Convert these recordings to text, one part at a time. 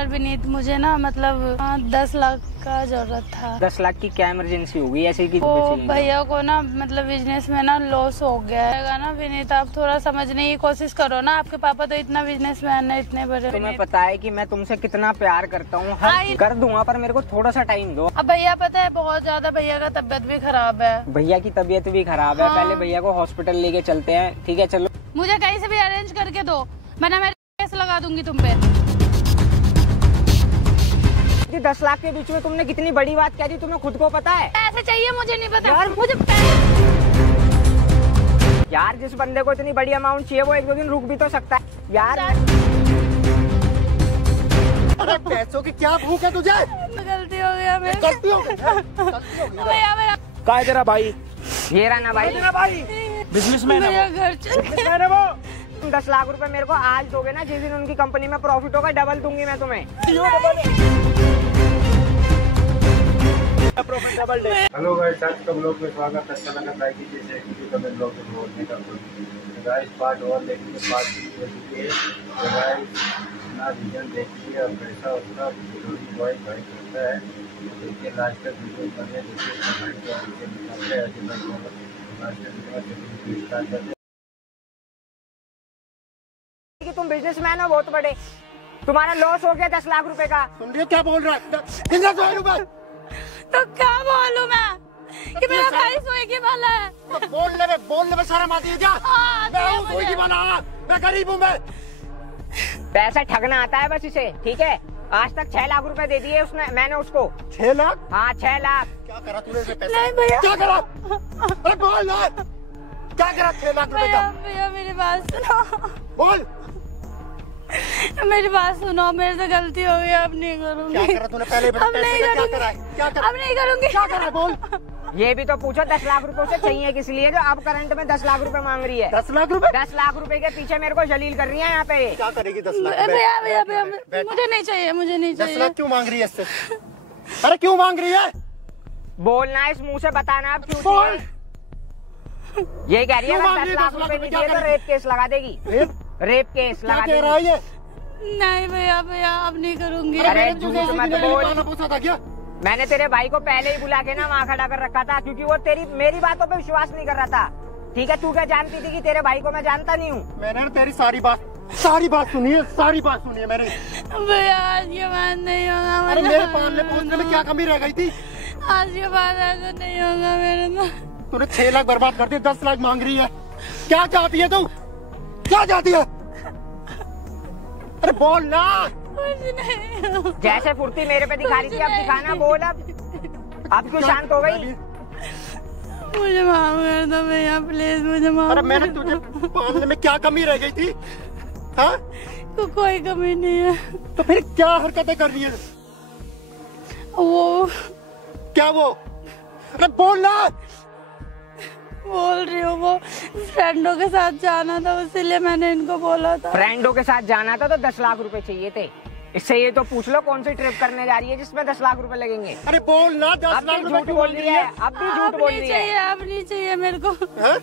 यार विनीत, मुझे ना मतलब 10 लाख का जरूरत था। 10 लाख की क्या इमरजेंसी होगी ऐसे की? वो भैया को ना मतलब बिजनेस में ना लॉस हो गया है ना विनीत, आप थोड़ा समझने की कोशिश करो ना। आपके पापा तो इतना बिजनेसमैन है, इतने बड़े। तुम्हें पता है कि मैं तुमसे कितना प्यार करता हूँ, हर कर दूंगा, पर मेरे को थोड़ा सा टाइम दो। अब भैया पता है बहुत ज्यादा भैया का तबीयत भी खराब है। भैया की तबीयत भी खराब है। हाँ। पहले भैया को हॉस्पिटल लेके चलते हैं, ठीक है? चलो मुझे कहीं से भी अरेंज करके दो, वरना मैं केस लगा दूंगी तुम पे। 10 लाख के बीच में तुमने कितनी बड़ी बात कह दी, तुम्हें खुद को पता है? ऐसे चाहिए, मुझे नहीं पता यार, मुझे। यार जिस बंदे को इतनी बड़ी अमाउंट चाहिए वो 1-2 दिन रुक भी तो सकता है यार। अरे पैसों की क्या भूख है तुझे? गलती हो गया मेरे। गलती हो गई भैया का है तेरा भाई? ये रहा ना भाई, तेरा भाई बिजनेसमैन है वो। घर चल बिजनेसमैन है वो। तुम 10 लाख रुपए मेरे को आज दोगे ना, जिस दिन उनकी कंपनी में प्रॉफिट होगा डबल दूंगी मैं तुम्हें। हेलो गाइस, आज का ब्लॉग में स्वागत है। अच्छा लगा लाइक कीजिए, शेयर कीजिए, कमेंट ब्लॉग में बोलने का गाइस पार्ट 1 देखिए, पार्ट 2 देखिए। तो गाइस ना रीजन देखिए और कैसा उसका डिलीवरी बॉय भाई करता है, देखिए लास्ट तक वीडियो करने देखिए, कमेंट करके निकालते हैं जो लास्ट तक स्टार्ट करते हैं। कि तुम बिजनेसमैन हो बहुत बड़े, तुम्हारा लॉस हो गया 10 लाख रुपए का। सुन रही हो क्या बोल रहा है? तो क्या बोलूं मैं कि मेरा भाई सोए के वाला है। तो बोलने में शर्म आती है क्या? मैं हूँ कोई की बना, मैं गरीब हूँ मैं। पैसा ठगना आता है बस इसे, ठीक है? आज तक 6 लाख रुपए दे दिए उसने, मैंने उसको। 6 लाख? हाँ 6 लाख। क्या करा तूने इसे पैसे? नहीं भैया, क्या करा? अरे बोल ना, क्या करा 6 लाख रुपए का? भैया मेरी बात सुनो, बोल। मेरी बात सुनो, मेरे से गलती हो गई, अब नहीं करूंगी। क्या करा तूने पहले बता? अब नहीं क्या करूंगी, करा है? क्या करा? अब नहीं करूंगी। क्या करा बोल। ये भी तो पूछो 10 लाख रुपए उसे चाहिए किस लिए, जो अब करंट में 10 लाख रुपए मांग रही है। 10 लाख रुपए? 10 लाख रुपए के पीछे मेरे को जलील कर रही है यहाँ पे। क्या करेगी 10 लाख? भैया भैया भैया मुझे नहीं चाहिए, मुझे नहीं 10 चाहिए। लाख क्यों मांग रही है इससे? अरे क्यों मांग रही है? बोलना है, इस मुंह से बताना अब क्यों बोल। चाहिए। ये कह रही है क्यों अगर मांग 10 रही है? लाख 10 लाख रुपए रुपए चाहिए क्या तो रेप केस लगा देगी। रेप केस क्या लगा कह रहा है देगी। ये? नहीं भैया भैया अब नहीं करूंगी। अरे मेरे झूठ जैसे मत किसी ने बोल। पाला पोसा था क्या? मैंने तेरे भाई को पहले ही बुला के ना वहाँ खड़ा कर रखा था, क्योंकि वो मेरी बातों पे विश्वास नहीं कर रहा था, ठीक है? तू क्या जानती थी कि तेरे भाई को मैं जानता नहीं हूँ? मैंने तेरी सारी बात सुनी है मैंने। भैया आज ये बात नहीं होगा। अरे मेरे पालने पोसने में क्या कमी रह गई थी? आज ये बात ऐसा नहीं होगा मेरे तो। तूने 6 लाख बर्बाद कर दिए, 10 लाख मांग रही है। क्या चाहती है तू? क्या चाहती है? अरे बोल ना। कुछ नहीं। जैसे फुर्ती मेरे पे दिखा रही थी अब दिखाना, बोल अब क्यों शांत हो गई? मुझे माफ कर दो भैया, प्लीज मुझे माफ। अरे मैंने तुझे पालने में क्या कमी रह गई थी? हाँ? कोई कमी नहीं है। तो फिर क्या हरकतें कर रही है? वो क्या वो? अरे बोल ना। बोल रही हूँ, वो फ्रेंडों के साथ जाना था, इसीलिए मैंने इनको बोला था। फ्रेंडों के साथ जाना था तो 10 लाख रुपए चाहिए थे। इससे ये तो पूछ लो कौन सी ट्रिप करने जा रही है जिसमें 10 लाख रुपए लगेंगे। अरे बोल ना, 10 अब लाख भी रुपए झूठ क्यों बोल बोल रही है, अब भी झूठ बोल रही है। अब नहीं चाहिए मेरे को। हाँ?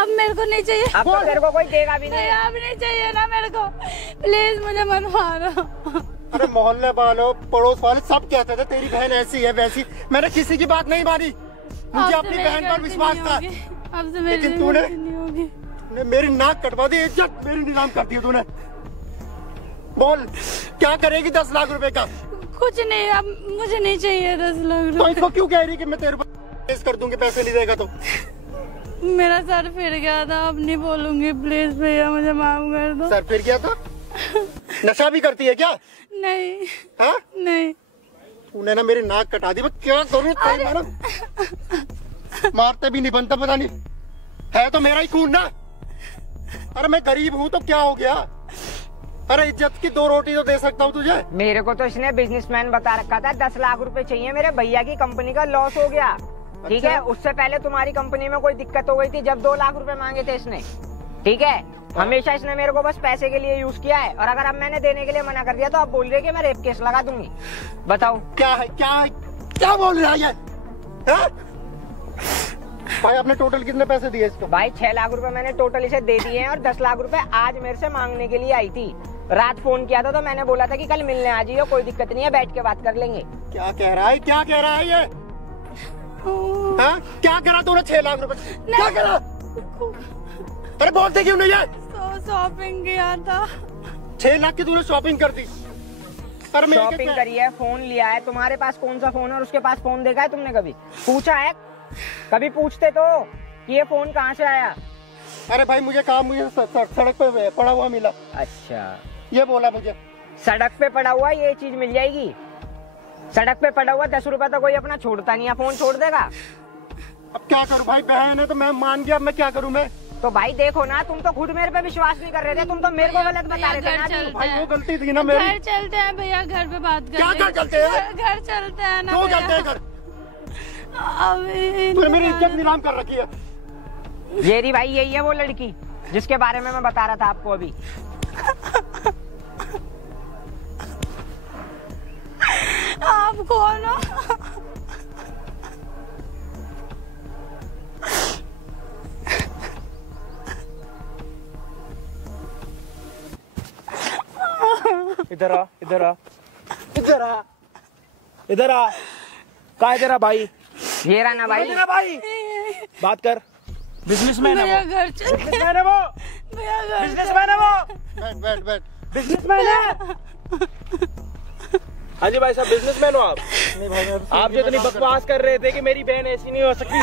अब मेरे को नहीं चाहिए। अब तो तेरे को कोई देगा भी नहीं। अब नहीं चाहिए ना मेरे को, प्लीज मुझे मत मारो। अरे मोहल्ले वालों, पड़ोस वाले सब कहते थे तेरी बहन ऐसी है वैसी। मैंने किसी की बात नहीं मानी, मुझे अपनी बहन पर विश्वास था। लेकिन तूने मेरी नाक कटवा दी, इज्जत मेरी नीलाम कर दी तूने। बोल क्या करेगी 10 लाख रुपए का? कुछ नहीं, अब मुझे नहीं चाहिए 10 लाख तो रुपए। इसको क्यों कह रही कि मैं तेरे पर केस कर दूंगी पैसे नहीं देगा तो? मेरा सर फिर गया था, अब नहीं बोलूंगी, प्लीज भैया मुझे माफ कर दो। सर फिर गया था? नशा भी करती है क्या? नहीं। हाँ? नहीं। तूने ना मेरी नाक कटा दी, मैं क्या करूँ? मारते भी नहीं बनता, पता नहीं है तो मेरा ही खून ना। अरे मैं गरीब हूँ तो क्या हो गया? अरे इज्जत की 2 रोटी तो दे सकता हूँ तुझे। मेरे को तो इसने बिजनेसमैन बता रखा था, 10 लाख रुपए चाहिए, मेरे भैया की कंपनी का लॉस हो गया, ठीक है? उससे पहले तुम्हारी कंपनी में कोई दिक्कत हो गई थी जब 2 लाख रुपए मांगे थे इसने, ठीक है? हमेशा इसने मेरे को बस पैसे के लिए यूज किया है, और अगर अब मैंने देने के लिए मना कर दिया तो अब बोल रही है कि मैं रेप केस लगा दूंगी। बताओ क्या है, क्या बोल रहा है ये? भाई आपने टोटल कितने पैसे दिए इसको? भाई 6 लाख रुपए मैंने टोटल इसे दे दिए हैं, और 10 लाख रुपए आज मेरे से मांगने के लिए आई थी, रात फोन किया था तो मैंने बोला था कि कल मिलने आ जाइए, कोई दिक्कत नहीं है, बैठ के बात कर लेंगे। क्या कह रहा है, क्या कह रहा है ये? हाँ? क्या करा तूने 6 लाख रुपए? क्या करा? अरे बोलते क्यों नहीं है? शॉपिंग किया था। 6 लाख की तूने शॉपिंग कर दी। अरे शॉपिंग करी है, फोन लिया है। तुम्हारे पास कौन सा फोन है और उसके पास फोन देखा है तुमने? कभी पूछा है? कभी पूछते तो कि ये फोन कहाँ से आया? अरे भाई मुझे काम, मुझे सड़क पे पड़ा हुआ मिला। अच्छा, ये बोला मुझे। सड़क पे पड़ा हुआ ये चीज मिल जाएगी? सड़क पे पड़ा हुआ 10 रुपए तो कोई अपना छोड़ता नहीं है, फोन छोड़ देगा? अब क्या करूं भाई, बहन है तो मैं मान गया, अब मैं क्या करूं मैं? तो भाई देखो ना, तुम तो खुद मेरे पे विश्वास नहीं कर रहे थे, तुम तो मेरे को गलत बता रहे थे ना। भाई वो गलती थी ना मेरी। घर चलते हैं भैया, घर पे बात करते हैं। क्या घर चलते हैं? घर चलते हैं ना। क्यों चलते हैं घर? तूने मेरी इज्जत नीलाम कर रखी है। ये रही भाई, यही है वो लड़की जिसके बारे में मैं बता रहा था आपको अभी। आप कौन हो? इधर आ, इधर आ, इधर आ, इधर आ। कहाँ है तेरा भाई? ये रहा ना भाई। तेरा भाई, बात कर। बिजनेसमैन है वो। घर चल। बिजनेसमैन है वो। बिजनेसमैन है वो। बैठ बैठ बैठ। बिजनेसमैन है। हाँ जी भाई साहब, बिजनेसमैन हो आप? नहीं भाई, आप जो इतनी बकवास कर रहे थे कि मेरी बहन ऐसी नहीं हो सकती,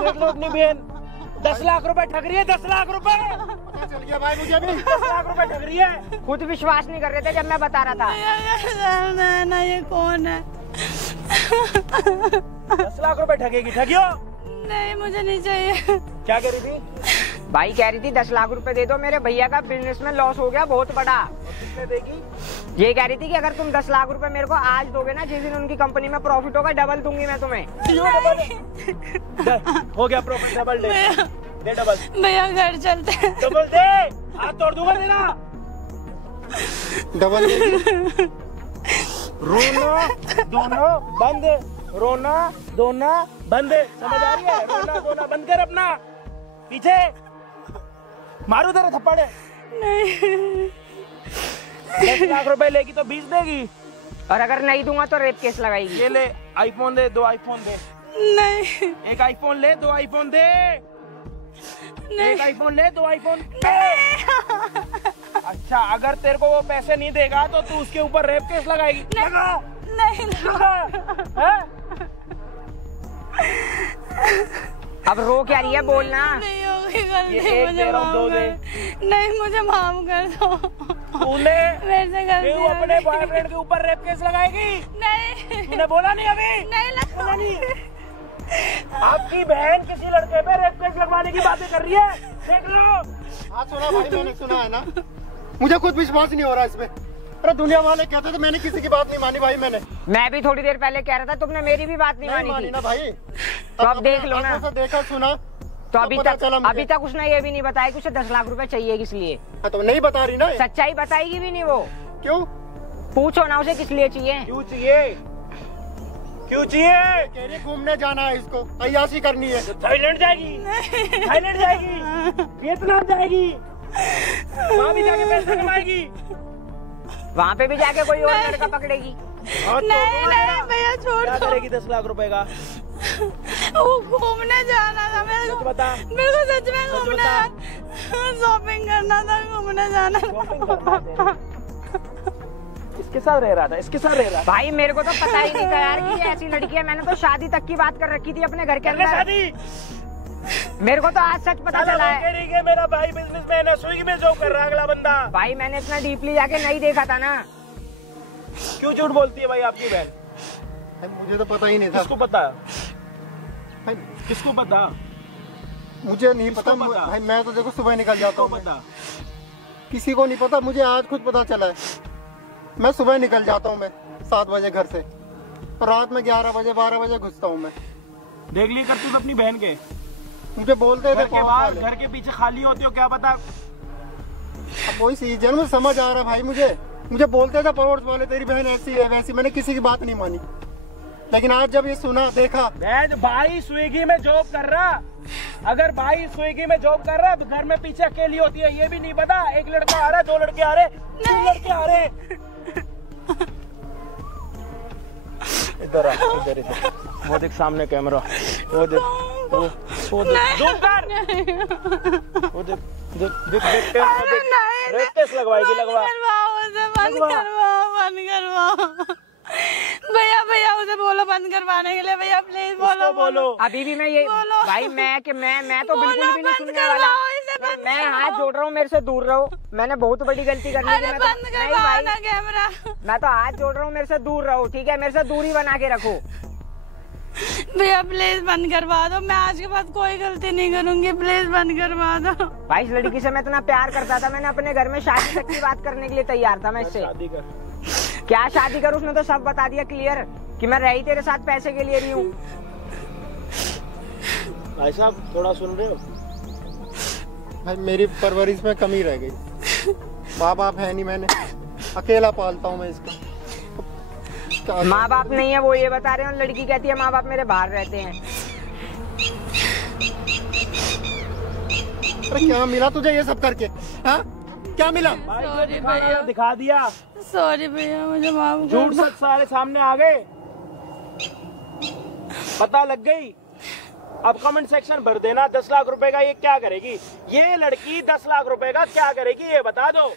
देख लो अपनी बहन 10 लाख रुपए ठग रही है। 10 लाख रुपए चल गया भाई मुझे भी। 10 लाख रुपए ठग रही है। खुद विश्वास नहीं कर रहे थे जब मैं बता रहा था। ना ये कौन है? 10 लाख रुपए ठगेगी? ठगियो नहीं, मुझे नहीं चाहिए। क्या कह रही थी? भाई कह रही थी 10 लाख रुपए दे दो, मेरे भैया का बिजनेस में लॉस हो गया बहुत बड़ा। कितने देगी? ये कह रही थी कि अगर तुम 10 लाख रुपए मेरे को आज दोगे ना, जिस दिन उनकी कंपनी में प्रॉफिट होगा डबल दूंगी मैं तुम्हें। हो गया प्रॉफिट, डबल दे। दे डबल। भैया घर चलते हैं। डबल दे, हाथ तोड़ दूंगा देना। डबल रोना धोना बंद, रोना धोना बंद, समझ आ रही है? रोना धोना बंद कर अपना। पीछे मारू तेरे थप्पड़। नहीं। 10 लाख रुपए लेगी तो 20 देगी, और अगर नहीं दूंगा तो रेप केस लगाएगी। ये ले आईफोन दे, 2 आईफोन दे। नहीं। एक आईफोन ले, 2 आईफोन दे। एक आईफोन ले, 2 आईफोन दे। अच्छा, अगर तेरे को वो पैसे नहीं देगा तो तू उसके ऊपर रेप केस लगाएगी? लगा। नहीं लगा। अब रो क्या रही है, बोलना। नहीं होगी गलती, ये मुझे माफ 2 दे। कर। नहीं, मुझे माफ कर दो। तूने मेरे से गलती तू अपने बॉयफ्रेंड के ऊपर रेप केस लगाएगी? नहीं। तूने बोला नहीं अभी? नहीं बोला नहीं। आपकी बहन किसी लड़के पे रेप केस लगवाने की बातें कर रही है, देख लो। हाँ सुना भाई, मैंने सुना है ना। मुझे खुद विश्वास नहीं हो रहा इसमें। अरे दुनिया वाले कहते थे, मैंने किसी की बात नहीं मानी भाई। मैं भी थोड़ी देर पहले कह रहा था, तुमने मेरी भी बात नहीं मानी थी ना भाई। तो अब देख लो ना। देखा सुना तो अभी तक उसने ये भी नहीं बताया कि उसे 10 लाख रुपए चाहिए किस लिए। तो नहीं बता रही ना। सच्चाई बताएगी भी नहीं वो। क्यों? पूछो ना उसे किस लिए चाहिए। क्यों चाहिए? क्यों चाहिए? कह रही घूमने जाना है, इसको अय्याशी करनी है। थाईलैंड जाएगी, थाईलैंड जाएगी, वियतनाम जाएगी, वहाँ भी जाके पैसे कमाएगी, वहाँ पे भी जाके कोई और लड़का पकड़ेगी। नहीं नहीं भैया, छोड़ क्या दो। करेगी 10 लाख रुपए का? वो घूमने जाना था मेरे सच को। बता। मेरे को सच में घूमना, शॉपिंग करना था, घूमने जाना शॉपिंग करना है। इसके साथ रह रहा था, इसके साथ रह रहा था। भाई मेरे को तो पता ही नहीं था यार कि ये ऐसी लड़की है। मैंने तो शादी तक की बात कर रखी थी अपने घर के अंदर। शादी मेरे को तो आज सच पता चला है। मेरा भाई बिजनेसमैन है, स्विगी में जॉब कर रहा है अगला बंदा। भाई मैंने इतना डीपली जाके नहीं देखा था ना। क्यों झूठ बोलती है भाई आपकी बहन? मुझे तो पता ही नहीं था। किसको पता? किसको पता? मुझे नहीं पता भाई। मैं तो देखो सुबह निकल जाता हूँ। किसी को नहीं पता, मुझे आज खुद पता चला है। मैं सुबह निकल जाता हूँ, मैं 7 बजे घर से, रात में 11 बजे 12 बजे घुसता हूँ मैं। देख ली करती अपनी बहन के। मुझे बोलते थे घर के पीछे खाली होती हो, क्या पता। अब वही सीजन में समझ आ रहा भाई। मुझे बोलते थे पड़ोस वाले, तेरी बहन ऐसी है वैसी। मैंने किसी की बात नहीं मानी। लेकिन आज जब ये सुना देखा, भाई स्विगी में जॉब कर रहा, अगर भाई स्विगी में जॉब कर रहा है तो घर में पीछे अकेली होती है, ये भी नहीं पता। एक लड़का आ रहा है, 2 लड़के आ रहे, 3 लड़के आ रहे। इधर आ, इधर वो देख सामने कैमरा, वो देख, वो देख, जूम कर, वो देख, देख रेड लगवाएगी, लगवा, बंद करवाओ भैया उसे बोलो बंद करवाने के लिए। भैया प्लीज बोलो। अभी भी मैं ये भाई मैं तो बिल्कुल भी नहीं सुनने वाला। मैं हाथ जोड़ रहा हूँ, मेरे से दूर रहो। मैंने बहुत बड़ी गलती कर ली। बंद करवाओ ना कैमरा। मैं तो हाथ जोड़ रहा हूँ, मेरे से दूर रहो, ठीक है? मेरे से दूरी बना के रखो। भैया प्लीज बंद करवा दो, मैं आज के बाद कोई गलती नहीं करूंगी, प्लीज बंद करवा दो। भाई इस लड़की से मैं इतना प्यार करता था, मैंने अपने घर में शादी तक की बात करने के लिए तैयार था। मैं इससे क्या शादी करूं? उसने तो सब बता दिया क्लियर कि मैं रही तेरे साथ पैसे के लिए रही हूँ। भाई साहब थोड़ा सुन रहे हो? भाई मेरी परवरिश में कमी रह गई। माँ बाप है नहीं, मैंने अकेला पालता हूँ मैं इसको। माँ बाप नहीं है वो ये बता रहे हैं, लड़की कहती है माँ बाप मेरे बाहर रहते हैं। अरे क्या मिला तुझे ये सब करके? हाँ क्या मिला? सॉरी भैया, दिखा दिया। सॉरी भैया, मुझे माफ कर झूठ सच सारे सामने आ गए, पता लग गई। अब कमेंट सेक्शन भर देना 10 लाख रुपए का ये क्या करेगी, ये लड़की 10 लाख रुपए का क्या करेगी ये बता दो।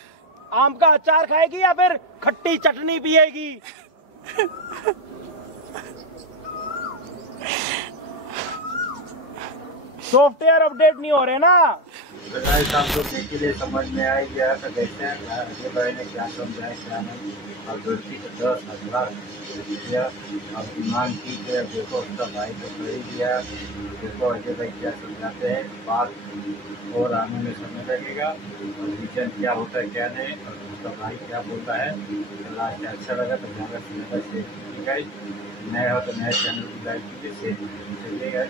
आम का अचार खाएगी या फिर खट्टी चटनी पिएगी? सॉफ्टवेयर अपडेट नहीं हो रहे ना। गाइस आप लोग के लिए समझ में आ गया तो देखते हैं अजय भाई ने क्या समझाया क्या नहीं। अब लड़की को 10,000 रुपया अब डिमांड की कि देखो उसका भाई तो कर ही दिया। देखो अजय भाई क्या समझाते हैं, बात और आने में समय लगेगा और रीजन क्या होता है क्या नहीं, और उसका भाई क्या बोलता है। लास्ट अच्छा लगा तो ज़्यादा से ज़्यादा शेयर कीजिएगा। नए हो तो नए चैनल को लाइक कीजिए, शेयर कीजिए।